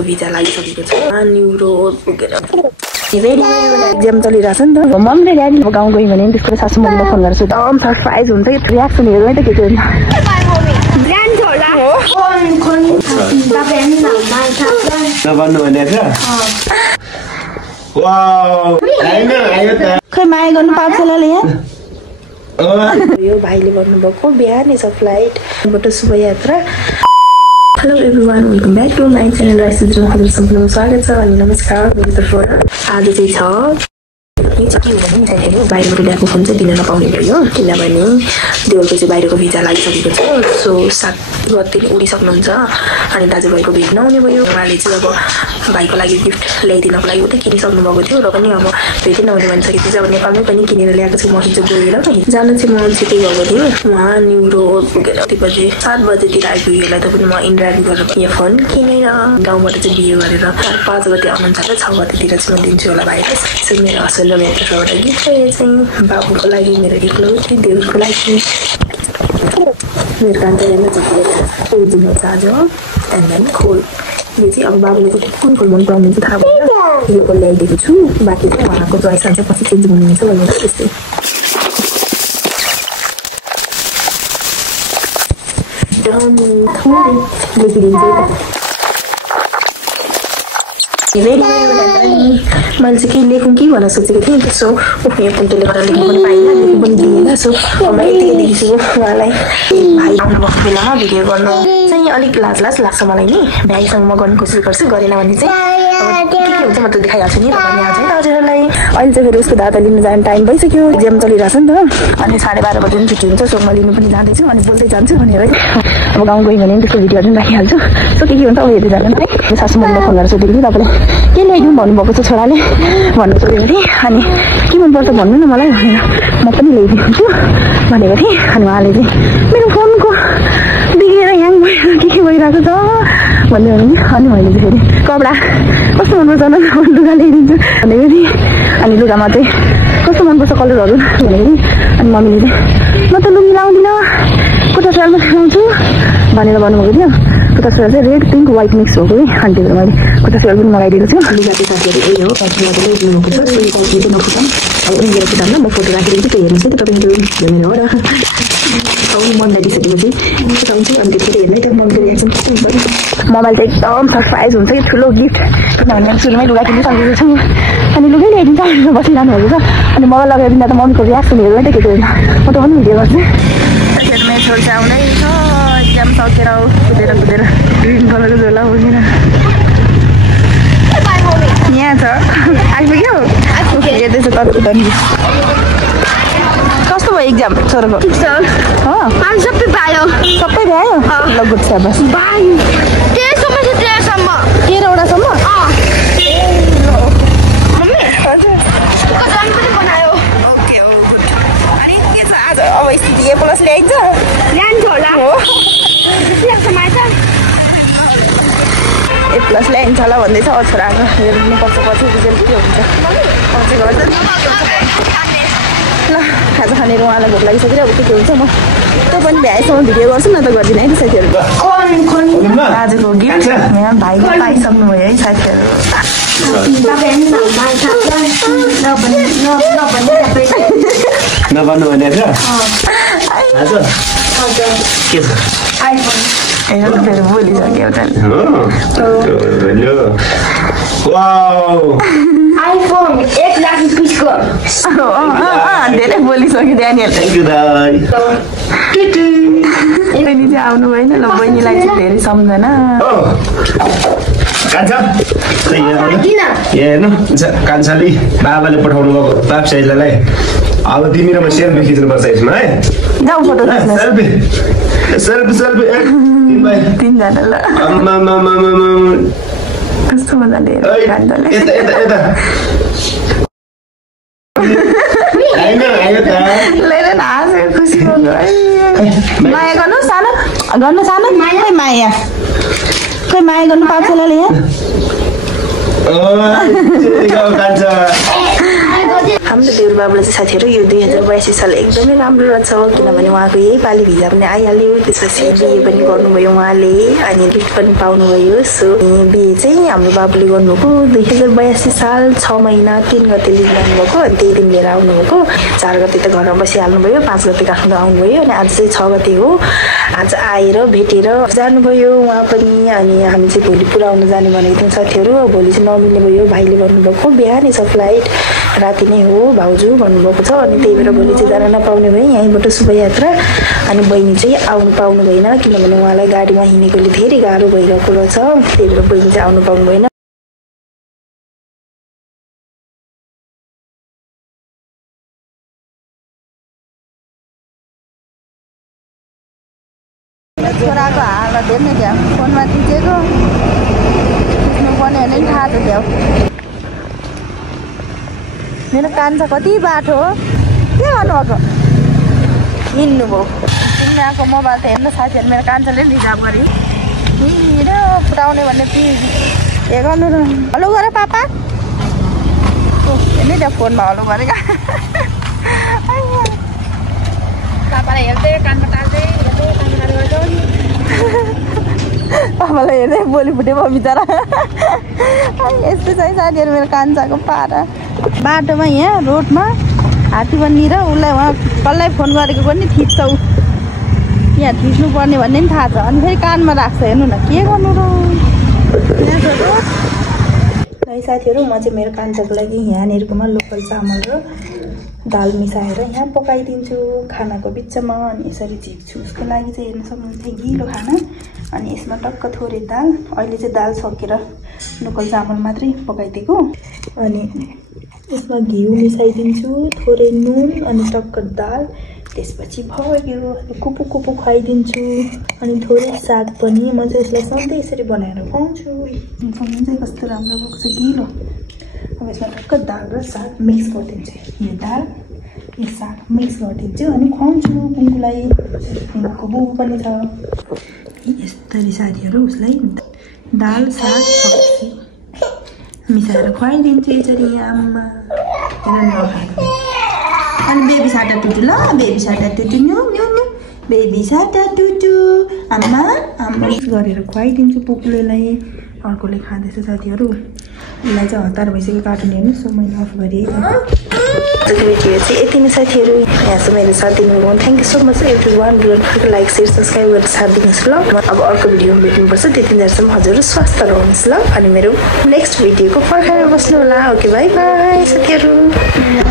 Visa लागिसकेको छ neuro पुगेर एक्जाम चलिरहेछ नि त मम्मीले ड्याडी गाउँ गयो भने त्यसको सासु मम्मीलाई फोन गर्छु एकदम सरप्राइज हुन्छ कि रियाक्सन हेर्नु है त के हुन्छ खै माया गर्नु पाउँछ होला यहाँ यो भाइले भन्नुभएको बिहानै छ फ्लाइटबाट शुभयात्रा। Hello everyone, welcome back to my channel राइसिजमा हजुर सम्पूर्णको स्वागत छ अनि नमस्कार। मेरो तर्फबाट आज चाहिँ छ यो चाहिँ के हो भने बाहिरबाट ल्याएको फोन चाहिँ दिन नपाउने भयो किनभने देवरको चाहिँ बाहिरको भिजा लागिसकेको छ। सो 7 गते उडिसक्नुहुन्छ अनि दाजुभाइको भेट नहुने भयो। उहाँले चाहिँ अब भाइको लागि गिफ्ट ल्याइदिनको लागि उतै किनिसक्नु भएको थियो र पनि अब भेटै नहुने भनिसकेपछि चाहिँ अब नेपालमै पनि किनेर ल्याएको छु। म हिजो गएर जान चाहिँ म छिटै गएको थिएँ। उहाँ न्युरो पुगेर 7 बजेतिर आइपुग्यो। यसलाई त पनि म इन्टरभ्यू गरेर यो फोन किनेर गाउँबाट चाहिँ बिहे गरेर 5 गते आउनुहुन्छ र 6 गतेतिर चाहिँ म दिन्छु होला भाइरस। यसो मेरो हस्बेन्ड र मेरो तर्फबाट गिफ्ट चाहिँ बाबुको लागि, मेरो इक्लौती देवरको लागि मेरो कान्छाले चक्लेट दिनुहुन्छ आज। एन्ड देन खोल यो चाहिँ अब बाबुले चाहिँ कुन फुल मन पराउनुहुन्छ थाहा भएन, यो फुल ल्याइदिएको छु। बाँकी चाहिँ उहाँको चोइस चाहिँ पछि चेन्ज गर्नुहुन्छ भनेर त्यस्तै। मैले चाहिँ केही लेखौँ कि भनेर सोचेको थिएँ। त्यसो यो फोटोले गर्दा लेख्नु पनि पाइनँ, लेख्नु पनि दिएन। सो म यतिकै देखिसक्यो उहाँलाई भाइ आउनुभएको बेलामा भिडियो गर्नु चाहिँ अलिक लाज लाग्छ मलाई नि। भाइसँग म गर्ने कोसिस गर्छु, गरेन भने चाहिँ के हुन्छ म त देखाइहाल्छु नि भनिहाल्छु नि हजुरहरूलाई। अहिले चाहिँ फेरि उसको दादा लिनु जाने टाइम भइसक्यो, एक्जाम चलिरहेछ नि त अनि 12:30 बजी पनि छुट्टी हुन्छ। सो म लिनु पनि जाँदैछु अनि बोल्दै जान्छु भनेर अब गाउँ गयो भने त्यसको भिडियोहरू पनि राखिहाल्छु। सो के हुन्छ अब हेर्दै जानु है। सासु मम्मीलाई फोन गरेर सोधेको थिएँ तपाईँले के ल्याइदिउँ भन्नुभएको छ छोराले भन्नु सोधेको थिएँ। अनि के मनपर्छ भन्नु न मलाई भनेर म पनि ल्याइदिन्छु भनेको थिएँ। अनि उहाँले चाहिँ मेरो फोनको बिग्रेर ह्याङ भएर के भइरहेको छ भन्यो भने अनि मैले चाहिँ फेरि कपडा कस्तो मनपर्छ न लुगा ल्याइदिन्छु भनेको थिएँ। अनि लुगामा चाहिँ कस्तो मनपर्छ कलरहरू भनेको थिएँ। अनि मम्मीले चाहिँ म त लुङ्गी लाउँदिनँ कुर्ता सुरुवालमा लाउँछु भनेर भन्नुभएको थियो। कुर्ता सुरुवाल चाहिँ रेड पिङ्क व्हाइट मिक्स भएको कि अनि त्यही भएर मैले कुर्ता सुरुवाल पनि मगाइदिएको छु। लुगा चाहिँ साथीहरू यही हो, प्याकिङमा चाहिँ ल्याइदिनु भएको छ। त्यही प्याकिङ चाहिँ नफुटाउँ अब उनीहरू फुटाउनु म फोटो राखिदिन्छु, त्यो हेर्नुहोस् है तपाईँहरू हेर्नु हो र मन लागिसकेपछि फुटाउँछु। अनि त्यसरी हेर्नु है त मम्मीको रियाक्सन कस्तो हुन्छ। मोबाइल चाहिँ एकदम सरप्राइज हुन्छ कि ठुलो गिफ्ट किनभने सुरुमै लुगा किनिसकेको छु अनि लुगै ल्याइदिन्छ बसिरहनु भएको छ। अनि मोबाइल लगाएर दिँदा त मम्मीको रियाक्सन हेर्नु है त के होइन। म त पनि भिडियो गर्छु। मेरो छोरी चाहिँ आउँदै छ एक्जाम सकेर कुदेर ग्रिन कलरको झोला बोकेर यहाँ छ आइपुग्यो हेर्दैछ त। कस्तो भयो एक्जाम छोराको? सबै भ्यायो ल गुड स्याबास। 13वटासम्म अब स्थिति A+ ल्याइन्छ होला A+ ल्याइन्छ होला भन्दैछ। छोराको हेर्नुपर्छ पछि रिजल्ट के हुन्छ पछि गर्छ ल। खाजा खानेर उहाँलाई भोक लागिसकेर अब के हुन्छ म त पनि भ्याएसम्म भिडियो गर्छु न त गर्दिनँ है त साथीहरू। आजको गिफ्ट यहाँ भाइले पाइसक्नु भयो है साथीहरू। नभन्नु भनेको फेरि बोलिसक्यो धेरै बोलिसक्यो ड्यानियल। बहिनी चाहिँ आउनु भएन ल, बहिनीलाई चाहिँ धेरै सम्झना। हेर्नु कान्छाले बाबाले पठाउनु भएको बाप साइजलाई अब तिमी र म सेल्फी खिच्नुपर्छ यसमा है। जाऊ फोटो सेल्फी तिनजना ल कस्तो मजाले खुसी माया गर्नु सानो माया खै माया गर्नु पाउँछ होला यहाँ। हाम्रो देउर बाबुले चाहिँ साथीहरू यो 2082 साल एकदमै राम्रो रहेछ किनभने उहाँको यही पालि भिजा पनि आइहाल्यो त्यसपछि बिहे पनि गर्नुभयो उहाँले अनि गिफ्ट पनि पाउनुभयो सो बिहे चाहिँ हाम्रो बाबुले गर्नुभएको 2082 साल 6 महिना 3 गते लिन जानुभएको अनि त्यही दिन लिएर आउनुभएको 4 गते त घरमा बसिहाल्नुभयो 5 गते काठमाडौँ आउनुभयो अनि आज चाहिँ 6 गते हो आज आएर भेटेर जानुभयो उहाँ पनि अनि हामी चाहिँ भोलि पुऱ्याउन जाने भनेको थियौँ साथीहरू भोलि चाहिँ नमिल्ने भयो भाइले भन्नुभएको बिहानै छ फ्लाइट राति नै हो भाउजू भन्नुभएको छ अनि त्यही भएर भोलि चाहिँ जान नपाउने भयो यहीँबाट शुभयात्रा अनि बहिनी चाहिँ आउनु पाउनु भएन किनभने उहाँलाई गाडीमा हिँडेकोले धेरै गाह्रो भइरहेको रहेछ त्यही भएर बहिनी चाहिँ आउनु पाउनु भएन छोराको हालत हेर्ने क्या फोनमा खिचेको खिच्नु पर्ने भने नि थाहा छ क्या मेरो कान्छा कति बाटो हो के गर्नुभएको हिँड्नुभयो तिमीहरूको मोबाइल त हेर्नु साथीहरू मेरो कान्छाले रिजर्भ गऱ्यो हिँड्यो फुटाउने भन्ने के गर्नु र हलो गर पापा हेर्नु त्यहाँ फोनमा हलो गरेका पापालाई हेर्दै कानमा टाल्दै हेर्दै कानमा गर्छौ नि पापालाई हेर्दै बोली फुट्यो भयो बिचरा यस्तो छ है साथीहरू मेरो कान्छाको पारा बाटोमा यहाँ रोडमा हात्ती बनिएर उसलाई उहाँ कसलाई फोन गरेको पनि थिच्छौ यहाँ थिच्नु पर्ने भन्ने पनि थाहा छ अनि फेरि कानमा राख्छ हेर्नु न के गर्नु र है साथीहरू म चाहिँ मेरो कान्छाको लागि यहाँनिरकोमा लोकल चामल र दाल मिसाएर यहाँ पकाइदिन्छु खानाको बिचमा अनि यसरी झिक्छु उसको लागि चाहिँ हेर्न सक्नुहुन्छ गिलो खाना अनि यसमा टक्क थोरै दाल अहिले चाहिँ दाल सकेर लोकल चामल मात्रै पकाइदिएको अनि यसमा घिउ मिसाइदिन्छु थोरै नुन अनि टक्क दाल त्यसपछि भयो अनि कुपु कुपु खुवाइदिन्छु अनि थोरै साग पनि म चाहिँ यसलाई सधैँ यसरी बनाएर खुवाउँछु सक्नुहुन्छ कस्तो राम्रो भएको छ गिलो अब यसमा टक्क दाल र साग मिक्स गरिदिन्छु यो दाल यो साग मिक्स गरिदिन्छु अनि खुवाउँछु कुङ्कुलाई उनीहरूको बुबु पनि छ यस्तरी साथीहरू उसलाई दाल साग फर्सी मिसाएर खुवाइदिन्छु यसरी आमा अनि बेबी साटा टुटु ल बेबी साटा टुटु न्यु न्यु न्यु बेबी साटा टुटु आमा आमा मिक्स गरेर खुवाइदिन्छु पुग्लेलाई अर्कोले खाँदैछ साथीहरू यसलाई चाहिँ हतार भइसक्यो कार्टुन हेर्नु सो मैले अफ गरेँ भिडियो चाहिँ यति नै साथीहरू यहाँसम्म मेरो साथ दिनुभयो thank you so much everyone like share subscribe गरेर साथ दिनुहोस् ल अब अर्को भिडियोमा भेट्नुपर्छ त्यतिन्जेलसम्म हजुर स्वस्थ रहनुहोस् ल अनि मेरो नेक्स्ट भिडियोको पर्खाइमा बस्नु होला ओके बाई बाई साथीहरू